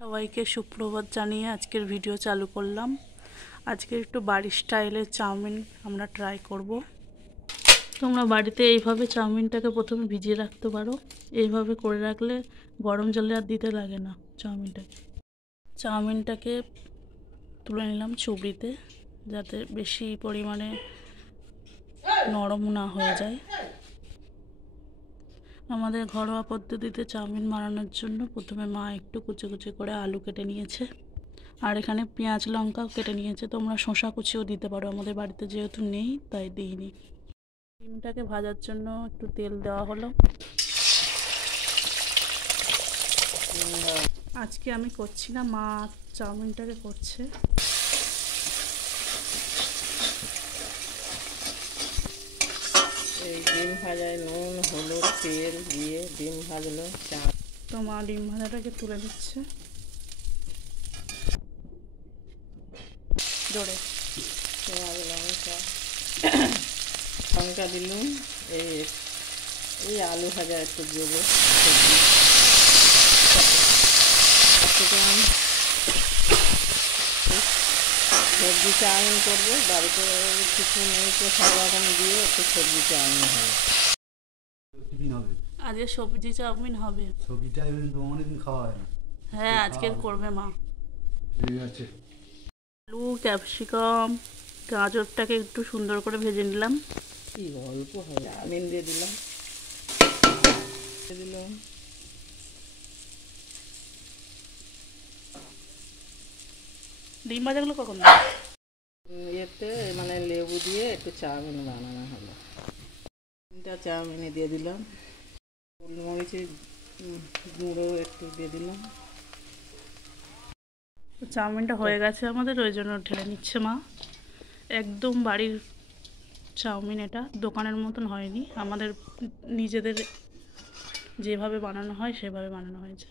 সবাইকে সুপ্রভাত জানিয়ে আজকের ভিডিও চালু করলাম। আজকে একটু বাড়ির স্টাইলের চাউমিন আমরা ট্রাই করব। তোমরা বাড়িতে এইভাবে চাউমিনটাকে প্রথমে ভিজিয়ে রাখতে পারো। এইভাবে করে রাখলে গরম জলে আর দিতে লাগে না। চাউমিনটাকে তুলে নিলাম চুবড়িতে, যাতে বেশি পরিমাণে নরম না হয়ে যায়। আমাদের ঘরোয়া পদ্ধতিতে চাউমিন বানানোর জন্য প্রথমে মা একটু কুচি কুচি করে আলু কেটে নিয়েছে, আর এখানে পেঁয়াজ লঙ্কাও কেটে নিয়েছে। তোমরা শসা কুচিও দিতে পারো, আমাদের বাড়িতে যেহেতু নেই তাই দিইনি। ডিমটাকে ভাজার জন্য একটু তেল দেওয়া হলো। আজকে আমি করছি না, মা চাউমিনটাকে করছে। এই ডিম ভাজায় নুন হলুদ তেল দিয়ে ডিম ভাজলো। তো মা ডিম ভাজাটাকে তুলে দিচ্ছে জোরে। পেঁয়াজ লঙ্কা দিলুম। এই আলু ভাজা একটু দেবো। সবজি চাউমিন করবো, বাড়িতে কিছু নেই তো সব রকম দিয়ে একটু সবজি চাউমিন হবে। আজকে সবজি চাউমিন হবে। সবজি চাউমিন তো অনেকদিন খাওয়া হয় না। হ্যাঁ, আজকে করবে মা। ঠিক আছে। আলু, ক্যাপসিকাম, গাজরটাকে একটু সুন্দর করে ভেজে নিলাম। কি অল্প হয়, চাউমিন দিয়ে দিলাম। ডিম ভাজাগুলো কখন? এতে মানে লেবু দিয়ে একটু চাউমিন বানানো হলো। তিনটা চাউমিনে দিয়ে দিলাম। গোলমরিচের গুঁড়ো একটু দিয়ে দিলাম। চাউমিনটা হয়ে গেছে আমাদের, ওই জন্য ঢেলে নিচ্ছে মা। একদম বাড়ির চাউমিন, এটা দোকানের মতন হয়নি, আমাদের নিজেদের যেভাবে বানানো হয় সেভাবে বানানো হয়েছে।